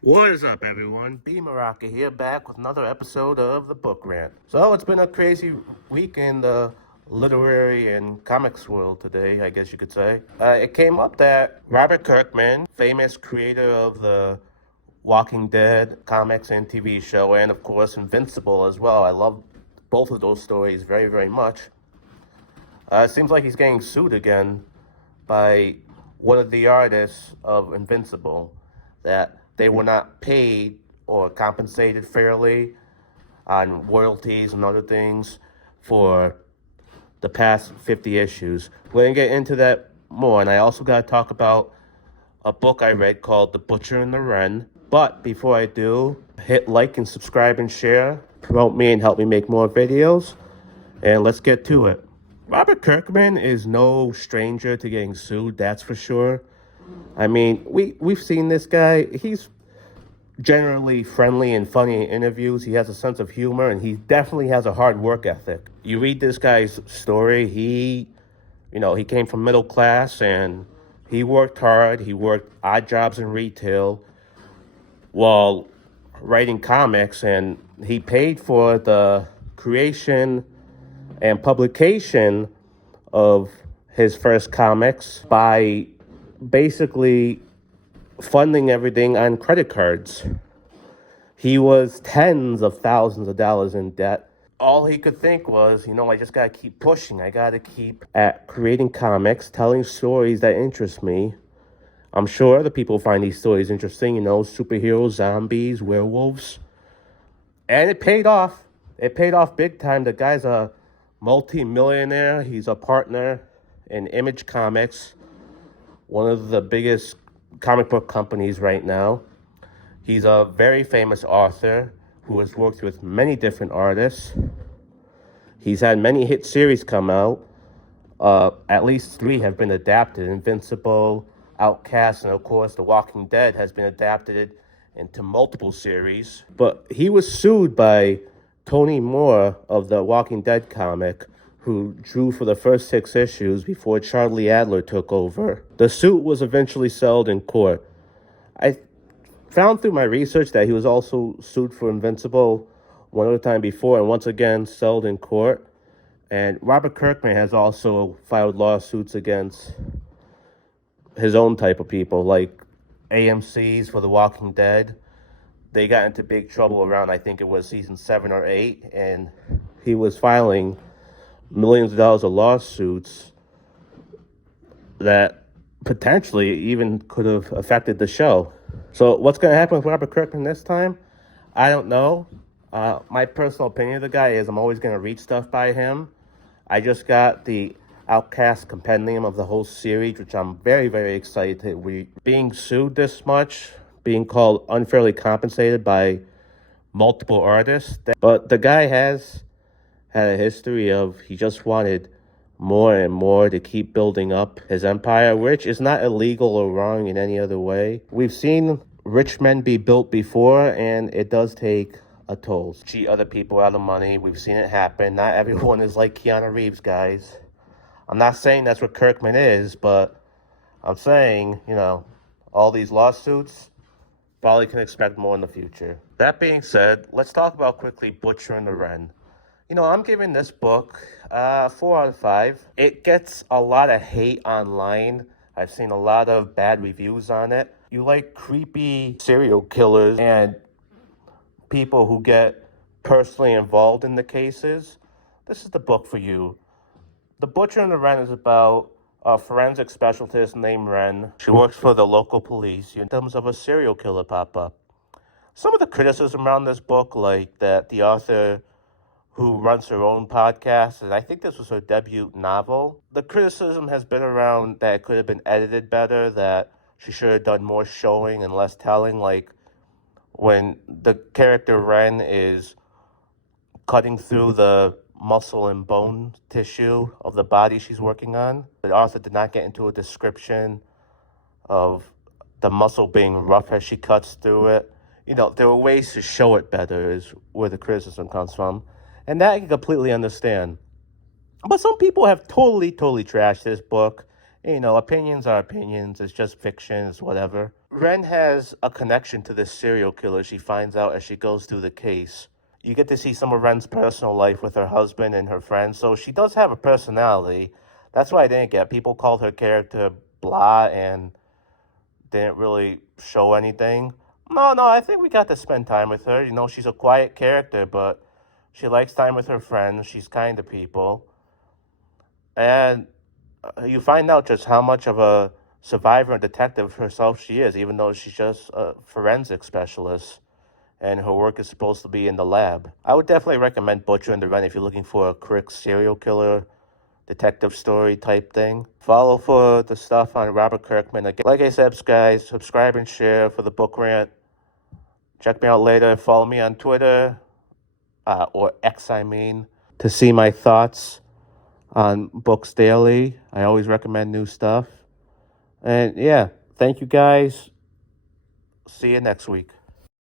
What is up, everyone? B Maraka here, back with another episode of the Book Rant. So it's been a crazy week in the literary and comics world today, I guess you could say. It came up that Robert Kirkman, famous creator of the Walking Dead comics and TV show, and of course Invincible as well. I love both of those stories very, very much. It seems like he's getting sued again by one of the artists of Invincible, that they were not paid or compensated fairly on royalties and other things for the past 50 issues. We're going to get into that more, and I also got to talk about a book I read called The Butcher and the Wren. But before I do, hit like and subscribe and share. Promote me and help me make more videos. And let's get to it. Robert Kirkman is no stranger to getting sued, that's for sure. I mean, we've seen this guy. He's generally friendly and funny in interviews. He has a sense of humor, and he definitely has a hard work ethic. You read this guy's story, he came from middle class, and he worked hard. He worked odd jobs in retail while writing comics, and he paid for the creation and publication of his first comics by basically funding everything on credit cards. He was tens of thousands of dollars in debt. All he could think was, I just gotta keep pushing. I gotta keep at creating comics, telling stories that interest me. I'm sure other people find these stories interesting, superheroes, zombies, werewolves. And it paid off. It paid off big time. The guy's a multi-millionaire. He's a partner in Image Comics, one of the biggest comic book companies right now. He's a very famous author who has worked with many different artists. He's had many hit series come out. At least 3 have been adapted. Invincible, Outcast, and of course The Walking Dead has been adapted into multiple series. But he was sued by Tony Moore of the Walking Dead comic, who drew for the first 6 issues before Charlie Adler took over. The suit was eventually settled in court. I found through my research that he was also sued for Invincible one other time before, and once again settled in court. And Robert Kirkman has also filed lawsuits against his own type of people, like AMC's for The Walking Dead. They got into big trouble around, I think it was season 7 or 8, and he was filing millions of dollars of lawsuits that potentially even could have affected the show. So what's going to happen with Robert Kirkman this time? I don't know. My personal opinion of the guy is I'm always going to read stuff by him. I just got the Outcast compendium of the whole series, which I'm very, very excited to read. Being sued this much, being called unfairly compensated by multiple artists. But the guy has had a history of he just wanted more and more to keep building up his empire, which is not illegal or wrong in any other way. We've seen rich men be built before, and it does take a toll. Cheat other people out of money. We've seen it happen. Not everyone is like Keanu Reeves, guys. I'm not saying that's what Kirkman is, but I'm saying, all these lawsuits, probably can expect more in the future. That being said, let's talk about quickly Butcher and the Wren. I'm giving this book 4 out of 5. It gets a lot of hate online. I've seen a lot of bad reviews on it. You like creepy serial killers and people who get personally involved in the cases, this is the book for you. The Butcher and the Wren is about a forensic specialist named Wren. She works for the local police. Symptoms of a serial killer pop up. Some of the criticism around this book, like that the author who runs her own podcast, and I think this was her debut novel. The criticism has been around that it could have been edited better, that she should have done more showing and less telling, like when the character Wren is cutting through the muscle and bone tissue of the body she's working on. The author did not get into a description of the muscle being rough as she cuts through it. There were ways to show it better is where the criticism comes from. And that I can completely understand. But some people have totally trashed this book. Opinions are opinions. It's just fiction. It's whatever. Wren has a connection to this serial killer, she finds out as she goes through the case. You get to see some of Wren's personal life with her husband and her friends, so she does have a personality. That's why I didn't get. People called her character blah and didn't really show anything. No, I think we got to spend time with her. You know, she's a quiet character, but she likes time with her friends. She's kind to people. And you find out just how much of a survivor and detective herself she is, even though she's just a forensic specialist and her work is supposed to be in the lab. I would definitely recommend Butcher and the Wren if you're looking for a quick serial killer detective story type thing. Follow for the stuff on Robert Kirkman. Again, like I said, guys, subscribe and share for the book rant. Check me out later. Follow me on Twitter, or X, I mean, to see my thoughts on books daily. I always recommend new stuff. And yeah, thank you guys. See you next week.